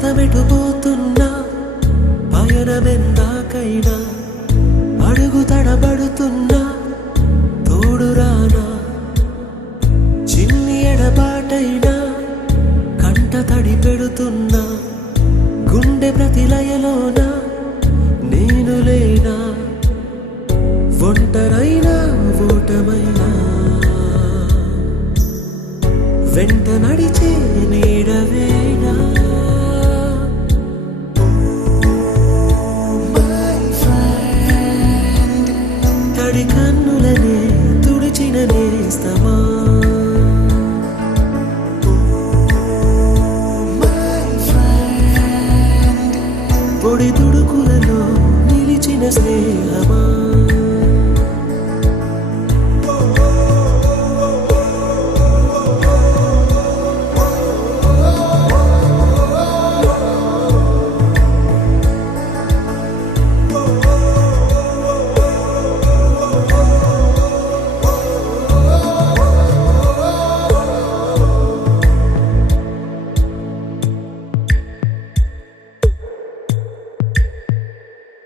పాదమెటుపోతున్నా పయనమెందాకైనా అడుగు తడబడుతున్నా తోడురానా చిన్ని ఎడబాటైనా కంట తడి పెడుతున్నా గుండె ప్రతిలయలోన నేను లేనా ఒంటరైనా ఓటమైనా వెంట నడిచే నీడవేనా తడి కన్నులనే తుడిచిన నేస్తమా పొడి తుడుకులలో నిలిచిన స్నేహమా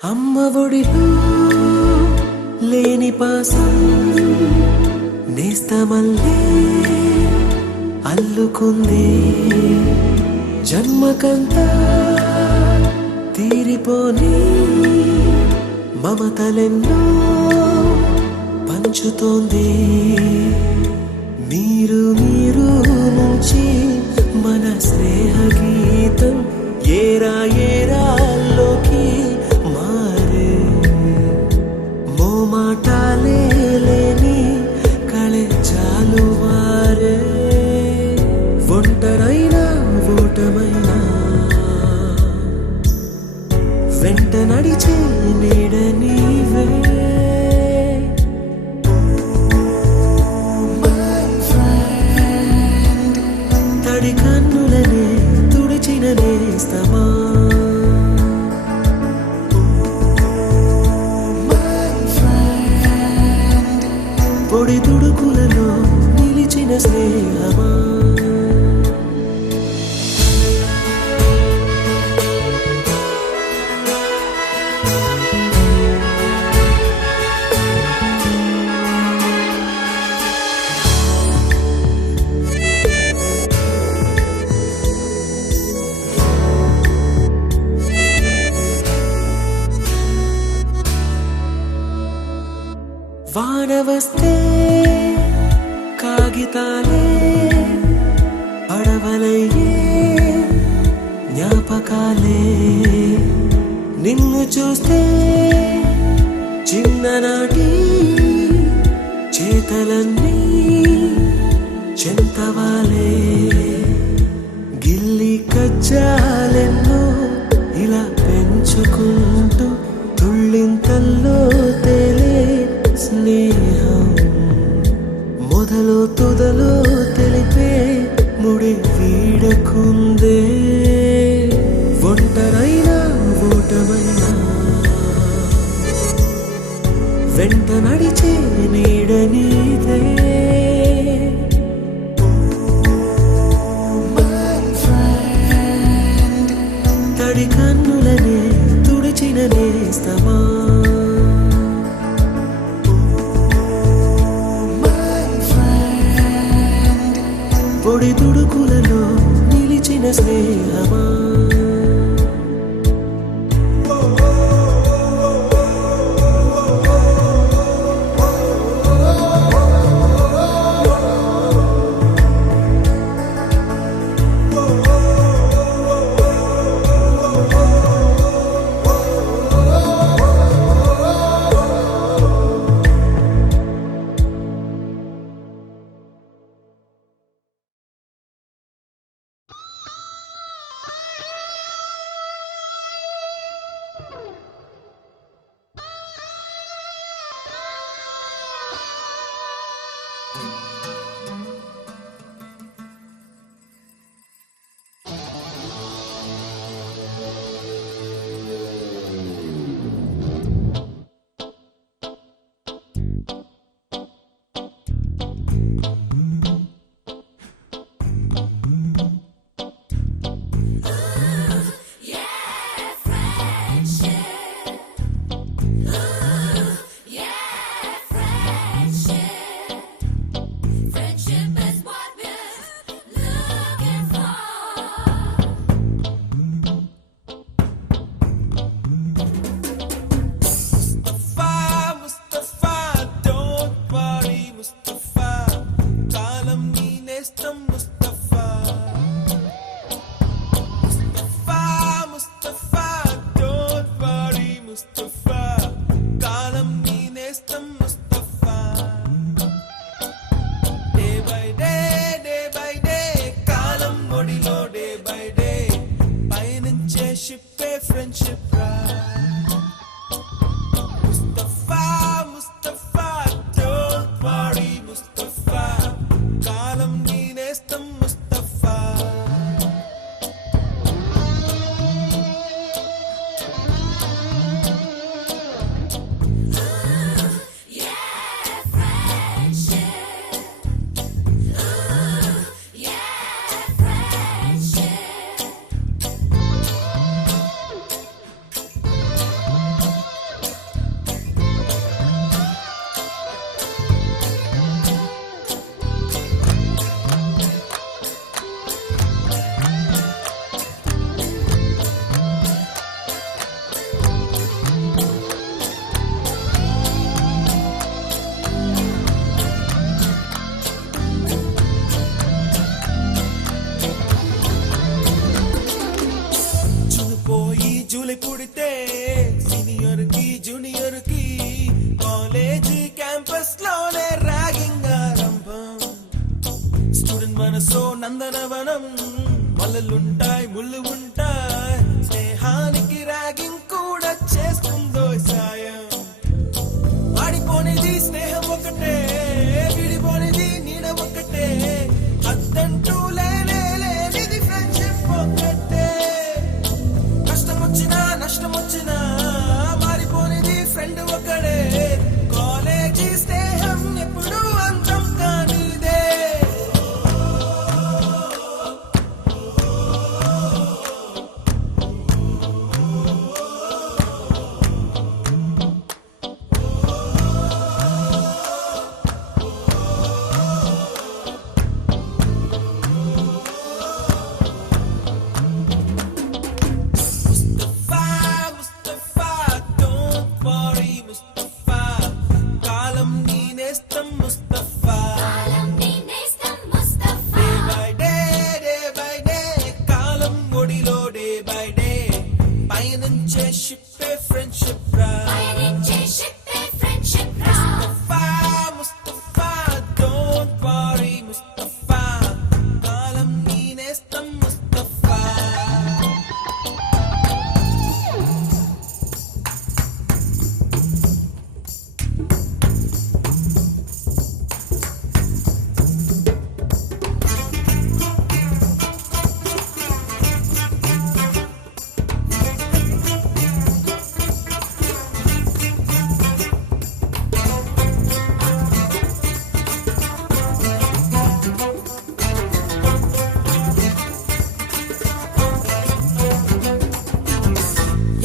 అమ్మ ఒడిలో లేని పాసం నేస్తమల్లే అల్లుకుంది జన్మకంతా తీరిపోని మమతలెన్నో పంచుతోంది మీరు మీరు నుంచి మన స్నేహ గీతం ఏరా ఏరాల్లోకి మాటాలే లేని కళెజాలు వారే ఒంటరైనా ఓటమైనా వెంట నడిచే నీడ నీవే తడి కన్నులనే తుడిచిన నేస్తమా పొడి తుడుకులలో నిలిచిన స్నేహమా వాన వస్తే కాగితాలే పడవలయ్యే జ్ఞాపకాలే నిన్ను చూస్తే చిన్ననాటి చేతలన్నీ చెంతవాలే గిల్లి కజ్జాలెన్నో ఇలా పెంచుకుంటూ తుళ్ళింతల్లో తేలే స్నేహం మొదలు తొదలు తెలిపే ముడి వీడకుందే ఒంటరైనా ఓటమైనా వెంట నడిచే నీడ నీదే తడి కన్నులనే తుడిచిన నేస్తమా పొడి తుడుకులలో నిలిచిన స్నేహమా పులి పుడితే సీనియర్ కి జూనియర్ కి కాలేజీ క్యాంపస్ లోనే ర్యాగింగ్ ఆరంభం. స్టూడెంట్ మనసో నందనవనం, మల్లలుంటాయి ముళ్ళు ఉంటాయి, స్నేహానికి ర్యాగింగ్ కూడా చేస్తుందో సాయం. ఆడిపోనిది స్నేహం ఒకటే, విడిపోనిది నీడ ఒకటే, అద్దంటూ లేనిది ఫ్రెండ్షిప్ ఒకటే. కష్టం వచ్చినా నష్టం వచ్చినా మారిపోనిది ఫ్రెండ్ ఒకడే, కాలేజీ స్నేహం ఎప్పుడు అంతం కానిదే.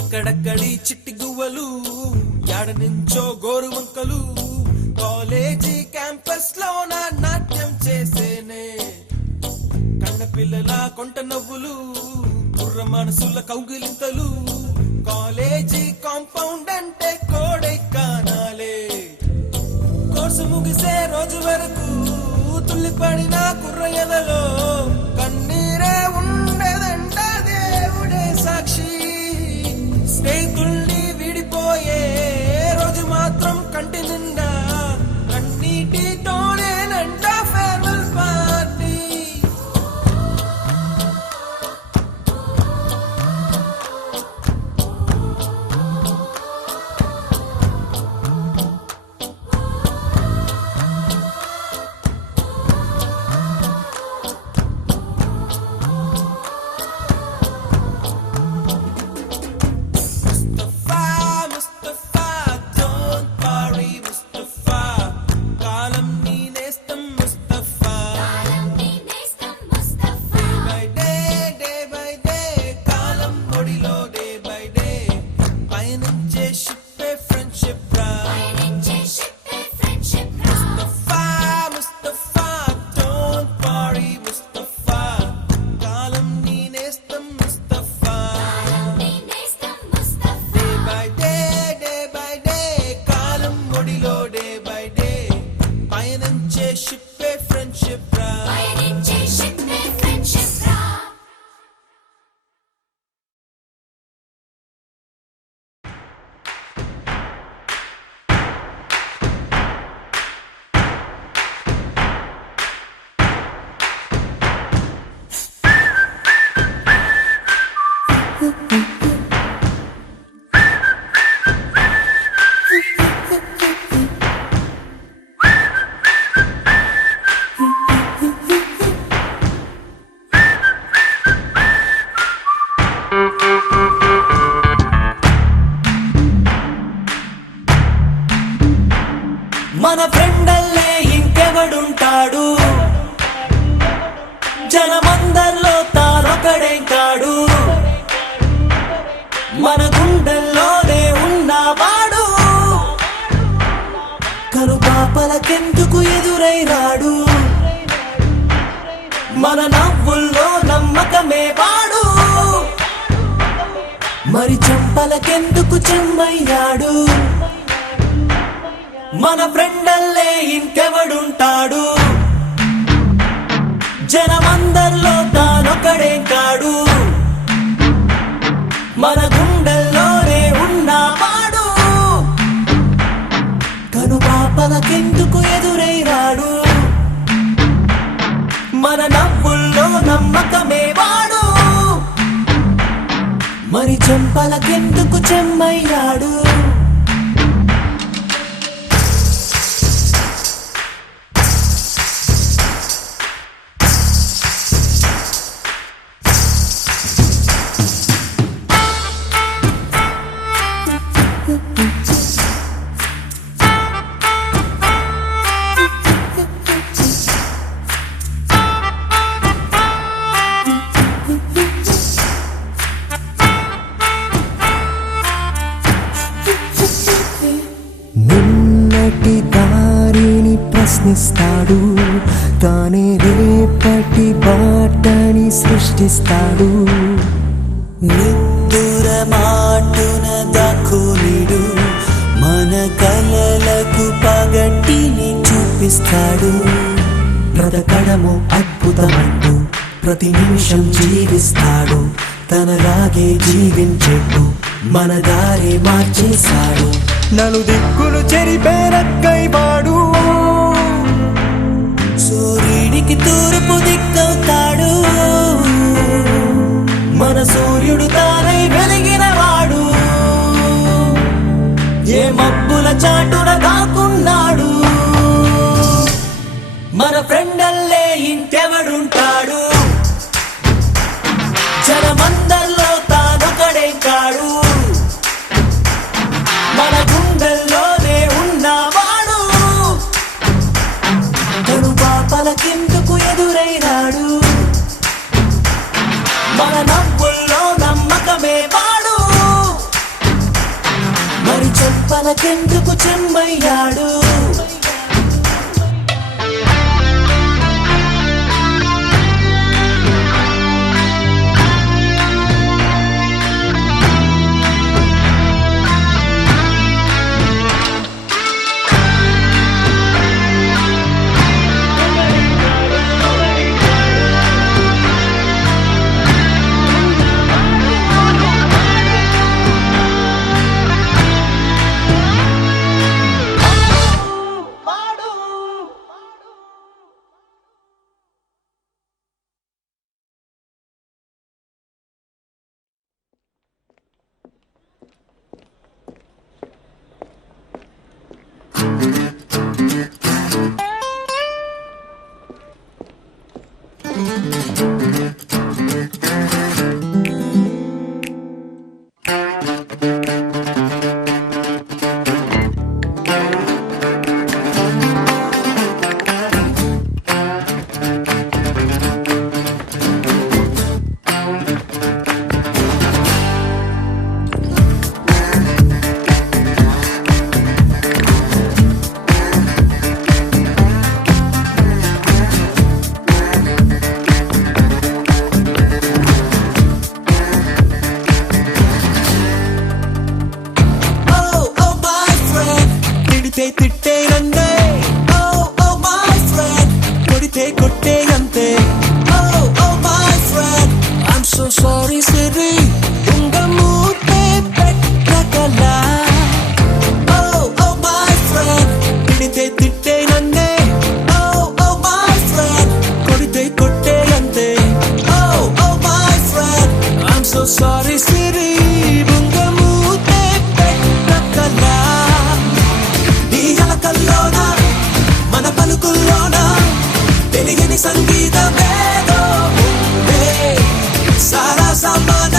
ఎక్కడక్కడి చిట్టి గువ్వలు, యాడ నుంచో గోరు వంకలు, కాలేజీ క్యాంపస్ లోన నాట్యం చేసేనే. కన్న పిల్లల కొంట నవ్వులు, కుర్ర మనసుల కౌగిలింతలు, కాలేజీ కాంపౌండ్ అంటే కోడై కానాలే. కోర్సు ముగిసే రోజు వరకు తుల్లిపడిన కుర్ర ఎదలో కన్నీరే ఉండదంట, దేవుడే సాక్షి. స్నేహితుల్ని విడిపోయే రోజు మాత్రం కంటి నిండా కన్నీటితోనేనంట ఫేర్వెల్ పార్టీ. మన ఫ్రెండల్లే ఇంకెవడుంటాడు, జనమందరిలో తానొకడే కాడు, మన గుండెల్లోనే ఉన్నవాడు, కనుపాపలకెందుకు ఎదురై రాడు, మన నవ్వుల్లో నమ్మకమే వాడు, మరి చెంపలకెందుకు చెమ్మయ్యాడు. మన ఫ్రెండల్లే ఇంకెవడుంటాడు, జనమందరిలో తానొకడే కాడు, మన గుండె నమ్మకమే వాడు, మరి చెంపలకెందుకు చెమ్మయ్యాడు? నిన్నటి దారిని ప్రశ్నిస్తాడు, తానే రేపటి బాటని సృష్టిస్తాడు. నిద్దుర మాటున దాక్కునిడు, మన కలలకు పగటిని చూపిస్తాడు. బ్రతకడము అద్భుతమంటూ ప్రతి నిమిషం జీవిస్తాడు, తనలాగే జీవించెట్టు మన దారి మార్చేశాడు. నలుదిక్కులు చెరిపేరక్కైవాడు, సూర్యుడికి తూర్పు దిక్కవుతాడు, మన సూర్యుడు తానై వెలిగినవాడు. ఏ మబ్బుల చాటున దాక్కున్నాడు, మన ఫ్రెండల్లే ఇంకెవడుంటాడు? జనమందరిలో తానొకడే కాడు, మన గుండెల్లోనే ఉన్నవాడు. తను పాపలకెందుకు ఎదురైనాడు, మన నవ్వుల్లో నమ్మకమే వాడు, మరి చెంపలకెందుకు చెమ్మయ్యాడు? తిట్టేనందే, oh oh my friend, కొడితే కొట్టేనంతే, oh oh my friend, I'm so sorry Siri, ఉంగమూతే పెట్టగలా, oh oh my friend, తిడితే తిట్టేనందే, oh oh my friend, కొడితే కొట్టేనంతే, oh oh my friend, I'm so sorry సిరి, ఉంగమూతే పెట్టగలా. మన పలుకుల్లోన తెలియని సంగీతమేదో ఉందే, సారా సమాన